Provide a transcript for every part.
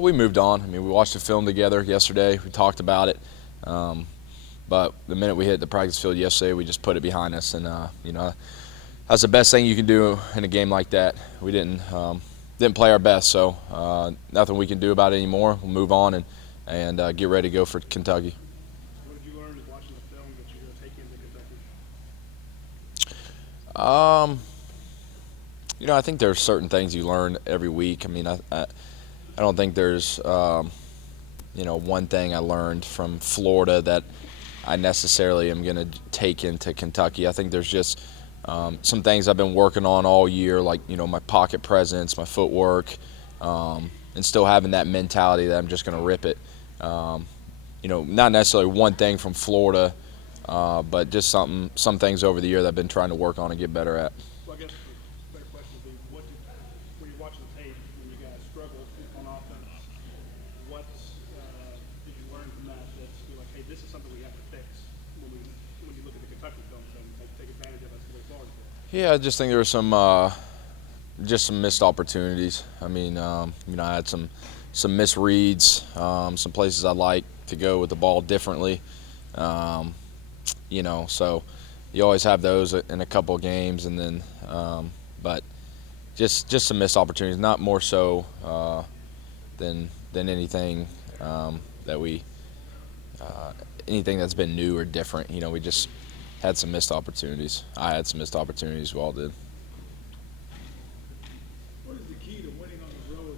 We moved on. I mean, we watched the film together yesterday. We talked about it. But the minute we hit the practice field yesterday, we just put it behind us. And, that's the best thing you can do in a game like that. We didn't play our best, so nothing we can do about it anymore. We'll move on and get ready to go for Kentucky. What did you learn watching the film that you're going to take into Kentucky? I think there's certain things you learn every week. I mean, I don't think there's one thing I learned from Florida that I necessarily am going to take into Kentucky. I think there's just some things I've been working on all year, like my pocket presence, my footwork, and still having that mentality that I'm just going to rip it. Not necessarily one thing from Florida, but just some things over the year that I've been trying to work on and get better at. Well, I guess the better question would be, when you're watching the tape, when you guys struggle on offense, what did you learn from that you're like, hey, this is something we have to fix when you look at the Kentucky film and take advantage of it as we go forward? Yeah, I just think there were some missed opportunities. I mean, I had some misreads, some places I'd like to go with the ball differently. So you always have those in a couple of games, and then, but just some missed opportunities. Not more so than anything that we anything that's been new or different. We just had some missed opportunities. I had some missed opportunities. We all did. What is the key to winning on the road?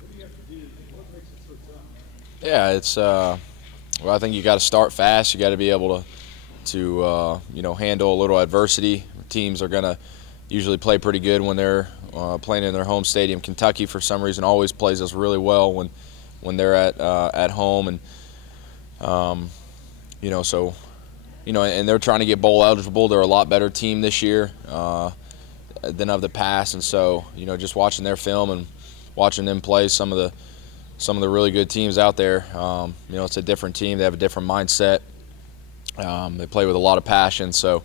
What do you have to do? What makes it so tough? Yeah, it's I think you got to start fast. You got to be able to handle a little adversity. Teams are going to usually play pretty good when they're playing in their home stadium. Kentucky, for some reason, always plays us really well when they're at home, and and they're trying to get bowl eligible. They're a lot better team this year than of the past, and so just watching their film and watching them play some of the really good teams out there. It's a different team. They have a different mindset. They play with a lot of passion. So,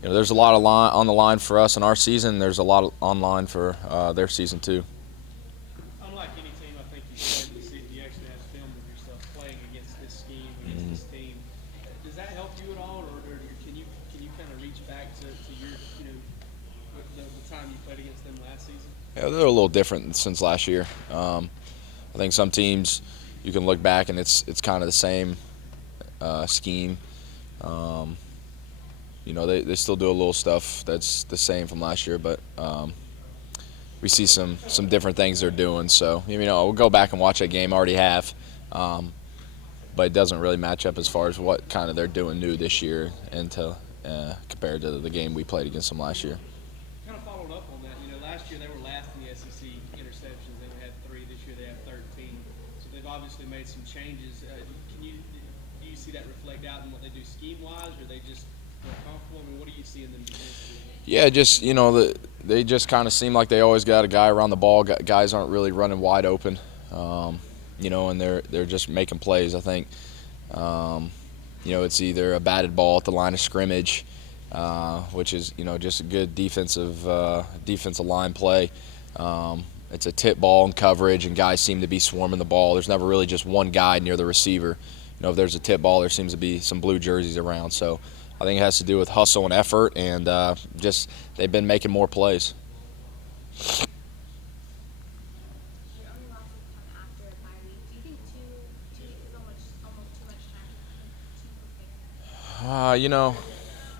there's a lot on the line for us in our season. There's a lot on line for their season too. Unlike any team, I think you started to see you actually have film of yourself playing against this scheme, against this team. Does that help you at all, or can you kind of reach back to your the time you played against them last season? Yeah, they're a little different since last year. I think some teams you can look back and it's kind of the same scheme. They still do a little stuff that's the same from last year, but we see some different things they're doing. So we'll go back and watch that game. Already have, but it doesn't really match up as far as what kind of they're doing new this year and compared to the game we played against them last year. Kind of followed up on that. Last year they were last in the SEC interceptions. They had 3. This year they have 13. So they've obviously made some changes. Do you see that reflect out in what they do scheme-wise, or are they just more comfortable? I mean, what do you see in them defensively? Yeah, just they just kind of seem like they always got a guy around the ball. Guys aren't really running wide open, and they're just making plays. I think it's either a batted ball at the line of scrimmage, which is just a good defensive line play. It's a tip ball in coverage, and guys seem to be swarming the ball. There's never really just one guy near the receiver. If there's a tip ball, there seems to be some blue jerseys around. So I think it has to do with hustle and effort, and just they've been making more plays. Your only losses come after a bye week. Do you think 2 weeks is almost too much time to prepare?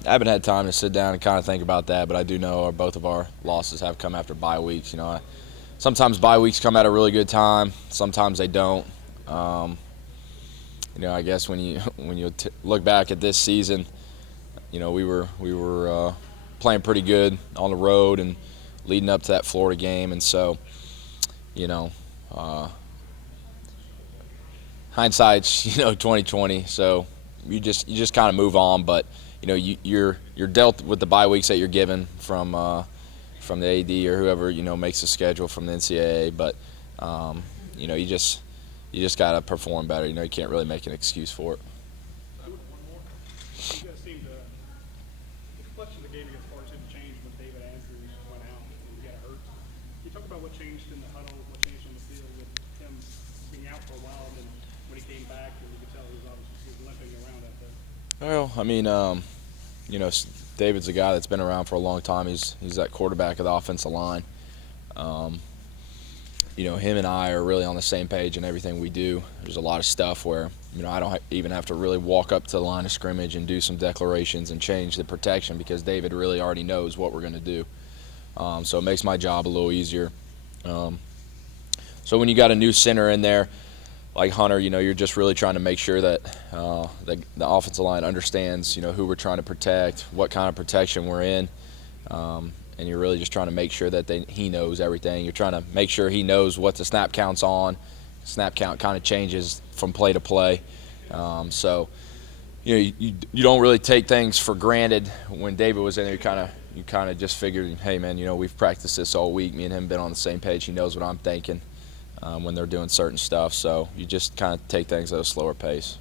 I haven't had time to sit down and kind of think about that, but I do know both of our losses have come after bye weeks. Sometimes bye weeks come at a really good time. Sometimes they don't. I guess when you look back at this season, we were playing pretty good on the road and leading up to that Florida game, and so hindsight's 2020. So you just kind of move on, but you're dealt with the bye weeks that you're given from the AD or whoever makes the schedule from the NCAA, but you just got to perform better. You can't really make an excuse for it. One more. You guys seemed the complexion of the game against Florida seemed to change when David Andrews went out and he got hurt. Can you talk about what changed in the huddle, what changed on the field with him being back, and you could tell he was obviously limping around out there. Well, I mean, David's a guy that's been around for a long time. He's that quarterback of the offensive line. Um, him and I are really on the same page in everything we do. There's a lot of stuff where, I don't even have to really walk up to the line of scrimmage and do some declarations and change the protection because David really already knows what we're going to do. So it makes my job a little easier. So when you got a new center in there, like Hunter, you're just really trying to make sure that the offensive line understands, who we're trying to protect, what kind of protection we're in. And you're really just trying to make sure that he knows everything. You're trying to make sure he knows what the snap count's on. Snap count kind of changes from play to play. So you don't really take things for granted. When David was in there, you kind of just figured, hey man, we've practiced this all week. Me and him have been on the same page. He knows what I'm thinking when they're doing certain stuff. So you just kind of take things at a slower pace.